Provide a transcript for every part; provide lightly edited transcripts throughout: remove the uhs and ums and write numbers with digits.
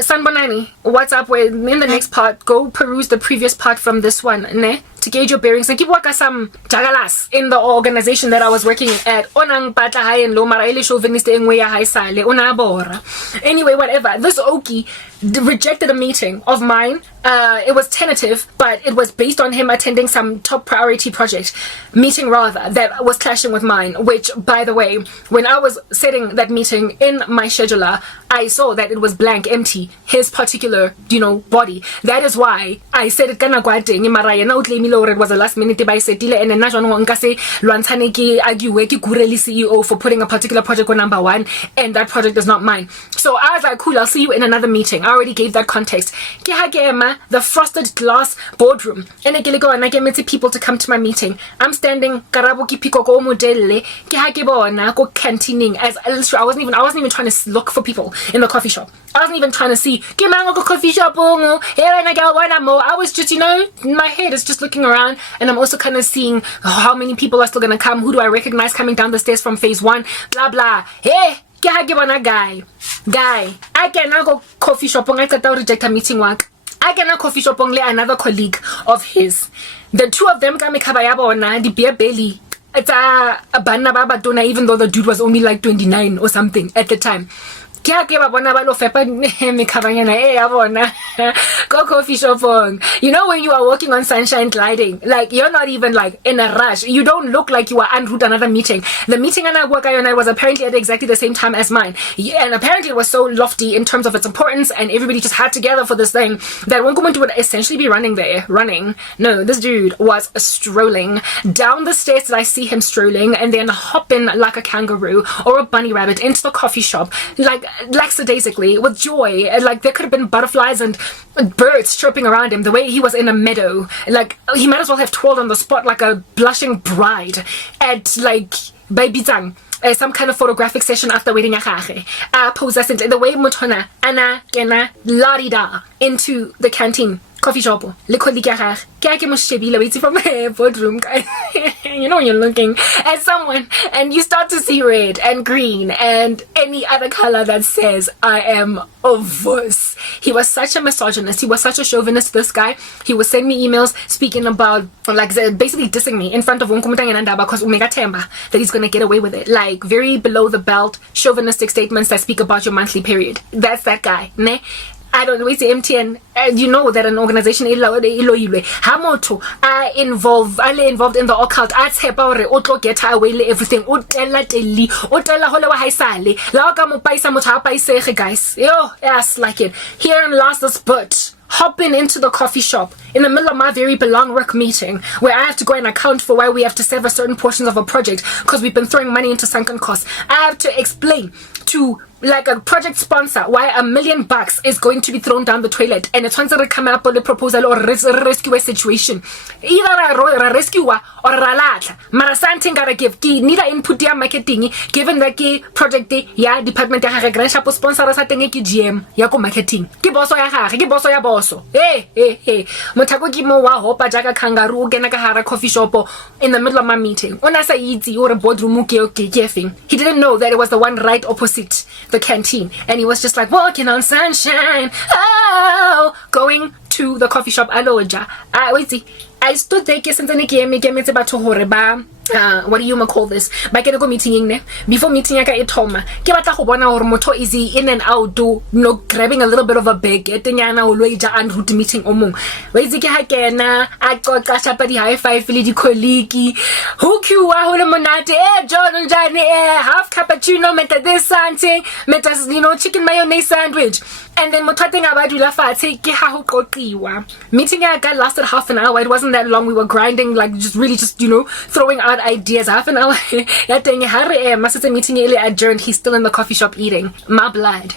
Sanbonani, what's up? With in the next part, go peruse the previous part from this one, ne? To gauge your bearings. And keep working some jagalas in the organization that I was working at. Onang patla hai and lo mara ele chauviniste engwe ya hai sale. Onabora. Anyway, whatever. This Oki rejected a meeting of mine. It was tentative, but it was based on him attending some top priority project meeting rather that was clashing with mine, which, by the way, when I was setting that meeting in my scheduler, I saw that it was blank, empty, his particular, body. That is why I said it kana kwate ni mara yena utlemi lo it was a last minute by setile and na jwanong nka se lwantshane ke argue ke gureli CEO for putting a particular project on number 1 and that project is not mine. So I was like, cool, I'll see you in another meeting. I already gave that context. Ke ha ke ema the frosted glass boardroom and ke go and I get people to come to my meeting. I'm standing karabo ki piko ko modelle ke ha ke bona ko cantining as I wasn't even trying to look for people in the coffee shop. I wasn't even trying to see ke mango ko coffee shop I was just my head is just looking around and I'm also kind of seeing how many people are still gonna come. Who do I recognize coming down the stairs from phase 1? Blah blah. Hey, ke ha ke bona guy I can now go coffee shop I got reject a meeting work. I can now coffee shop only another colleague of his. The two of them kame khabaya bona di beer belly. It's a banna baba dona, even though the dude was only like 29 or something at the time. Go coffee shop. When you are walking on sunshine gliding, like you're not even like in a rush. You don't look like you are en route another meeting. The meeting and I was apparently at exactly the same time as mine. And apparently it was so lofty in terms of its importance and everybody just had together for this thing that one woman would essentially be running there. No, this dude was strolling down the stairs that I see him strolling and then hopping like a kangaroo or a bunny rabbit into the coffee shop like lackadaisically with joy. Like there could have been butterflies and birds chirping around him the way he was in a meadow. Like he might as well have twirled on the spot like a blushing bride at like baby tang. Some kind of photographic session after wedding pose us the way mutona ana kena la-di-da into the canteen coffee shop le colleague waiting from my boardroom guys. When you're looking at someone and you start to see red and green and any other color that says I am averse. He was such a misogynist, he was such a chauvinist, this guy. He would send me emails speaking about like basically dissing me in front of because umega temba that he's gonna get away with it, like very below the belt chauvinistic statements that speak about your monthly period. That's that guy, ne? I don't know, it's MTN. You know that an organization Hamoto are involved in the occult. I tell you, get away everything. Guys, yo, yes, like it. Here and last this but hopping into the coffee shop in the middle of my very belong work meeting where I have to go and account for why we have to sever certain portions of a project because we've been throwing money into sunken costs. I have to explain to like a project sponsor why $1 million is going to be thrown down the toilet and it's once to come up with a proposal or rescue a situation. Either a rescue or a latla. Marasanting gotta give key neither input ya marketing given that key project ya department ya hare grand chapo sponsor sa teng ke GM ya ko marketing. Ke boso ya gage, ke boso ya boso. Hey. Motako ke mo wa hopa jaka kangaroo ke na ka hara coffee shop in the middle of my meeting. Ona sa itse or a boardroom ke thing. He didn't know that it was the one right opposite the canteen and he was just like walking on sunshine going to the coffee shop. I stood there what do you call this? Ba ke go meeting before meeting yaka e thoma ke batla go bona gore motho is in and out grabbing a little bit of a bag etenyana o lo ja and root meeting o mong ke ha kena a qoqa shapa di high five le di colleague who you are hole monate John Jane half cappuccino meta this something meta chicken mayonnaise sandwich and then motho teng aba dula fatshe ke ha ho qoqiwa. Meeting yaka lasted half an hour. It wasn't that long. We were grinding like just throwing out ideas. Half an hour. Meeting adjourned. He's still in the coffee shop eating. My blood.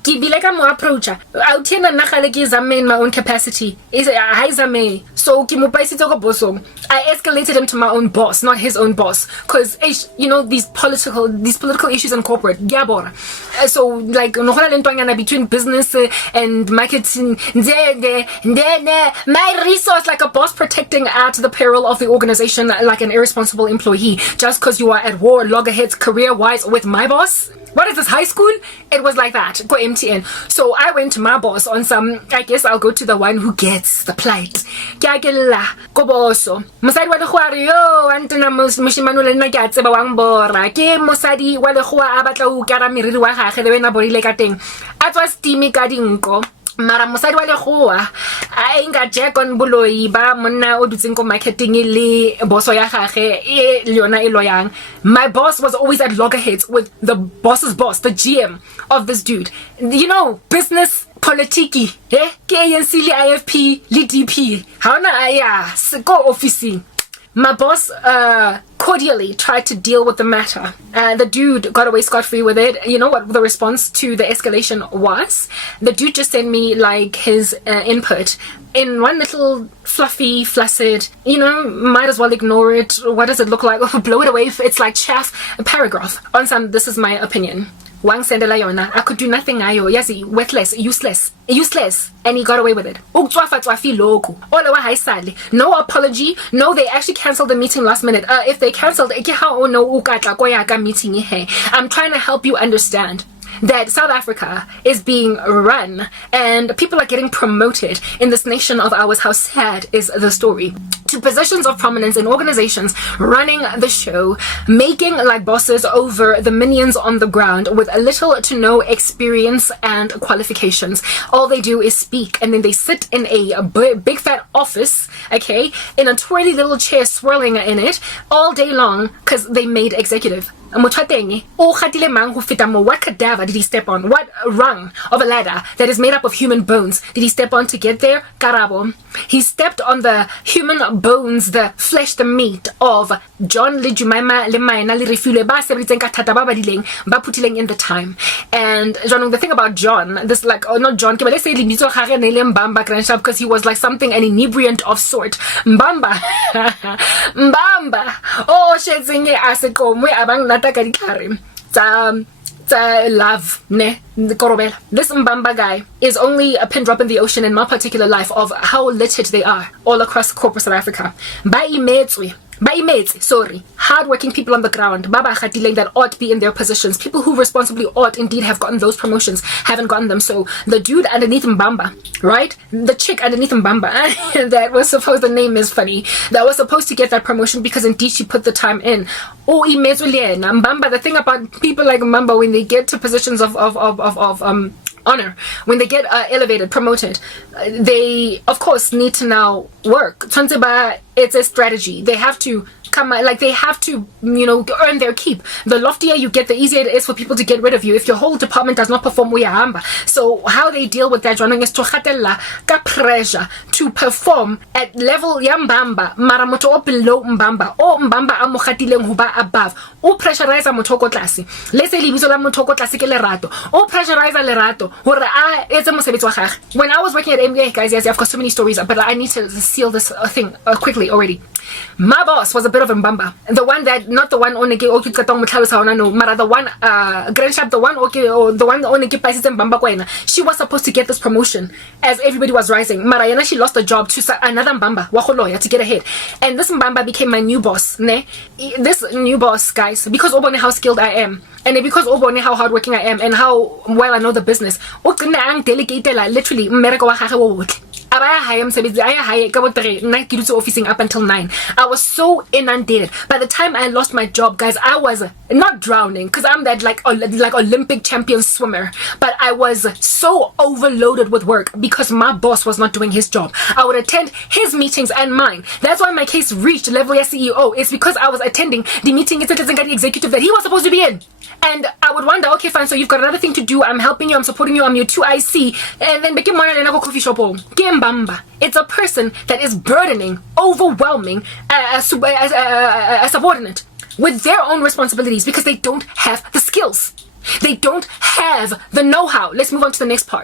Ke bile ka mo approacha out here na gale ke zame in my own capacity is I zame so ke mo paisitse go bosong. I escalated him to my own boss, not his own boss, because these political issues in corporate so like no gona le ntwanyana between business and marketing my resource like a boss protecting at the peril of the organization like an irresponsible employee just because you are at war loggerheads career wise with my boss. What is this, high school? It was like that. Go MTN. So I went to my boss on some, I guess I'll go to the one who gets the plight. Go boso. Mosadi wa lekgowa re yo antena moshimane le nna ke a tseba wang bora. Ke mosadi wa lekgowa a batla ho kara meriri wa gagwe le wena borile ka teng. A tswa steamy ka dinko. Mara mosadi wa lekgowa a inga jack on Boloi ba monna o dutseng ko marketing le boso ya gagwe e le yona e loyang. My boss was always at loggerheads with the boss's boss, the GM of this dude. You know, business politiki, ke ANC le IFP le DP. Haona aya go officing. My boss cordially tried to deal with the matter. The dude got away scot-free with it. You know what the response to the escalation was? The dude just sent me like his input in one little fluffy, flaccid, you know, might as well ignore it. What does it look like? Blow it away. It's like chaff. A paragraph on some, this is my opinion. Wang sendela yona. I could do nothing ayo. Yazi, worthless, useless. And he got away with it. No apology. No, they actually cancelled the meeting last minute. If they cancelled, I'm trying to help you understand that South Africa is being run and people are getting promoted in this nation of ours. How sad is the story? To positions of prominence in organizations running the show, making like bosses over the minions on the ground with little to no experience and qualifications. All they do is speak, and then they sit in a big fat office, okay, in a twirly little chair swirling in it all day long because they made executive. What cadaver did he step on? What rung of a ladder that is made up of human bones did he step on to get there? Karabo. He stepped on the human bones, the flesh, the meat of John le Jumaima le Maina le Refule ba sebeditseng ka thata ba badileng ba putileng in the time. And the thing about John, this like, oh not John, let's say lebitso ga re ne le Mbamba Grandshop, because he was like something, an inebriant of sort. Mbamba. Mbamba. Oh shetseng e asekomwe abang lata ka ditlhare tsa love ne korobela. This Mbamba guy is only a pin drop in the ocean in my particular life of how littered they are all across corporate South Africa. Ba imetse, sorry, hardworking people on the ground, baba khatileng, that ought to be in their positions, people who responsibly ought indeed have gotten those promotions, haven't gotten them. So the dude underneath Mbamba, right, the chick underneath Mbamba that was supposed, the name is funny, that was supposed to get that promotion because indeed she put the time in. Oh, Mbamba, the thing about people like Mbamba, when they get to positions of honor, when they get elevated, promoted, they of course need to now work. It's a strategy. They have to come, like they have to, you know, earn their keep. The loftier you get, the easier it is for people to get rid of you if your whole department does not perform. So how they deal with that is to khatella ka pressure to perform at level ya Mbamba, mara motho o below Mbamba, o Mbamba a mo khatileng ho ba above, o pressurize motho ko tlase. Let's say lebitso la motho ko tlase ke Lerato, o pressurize Lerato hore a etse mosebetsi wa gagwe. When I was working at MBA, guys, yes, I've got so many stories, but I need to seal this thing quickly already. My boss was a bit of a Mbamba, the one that, not the one oneke oki katong mtlhalosana no, mara the one Grandshop, the one oneke paisitse Mbamba kwena. She was supposed to get this promotion as everybody was rising. Mara yana, she lost a job to another Mbamba wa lawyer to get ahead, and this Mbamba became my new boss. Ne, this new boss, guys, because obone how skilled I am, and because obone how hardworking I am, and how well I know the business. Delegated literally mmereko wa gagwe wo botle. Officing up until 9. I was so inundated. By the time I lost my job, guys, I was not drowning because I'm that like Olympic champion swimmer, but I was so overloaded with work because my boss was not doing his job. I would attend his meetings and mine. That's why my case reached level as CEO. It's because I was attending the meeting executive that he was supposed to be in. And I would wonder, okay, fine, so you've got another thing to do. I'm helping you, I'm supporting you, I'm your 2IC. And then coffee shop. It's a person that is burdening, overwhelming a subordinate with their own responsibilities because they don't have the skills. They don't have the know-how. Let's move on to the next part.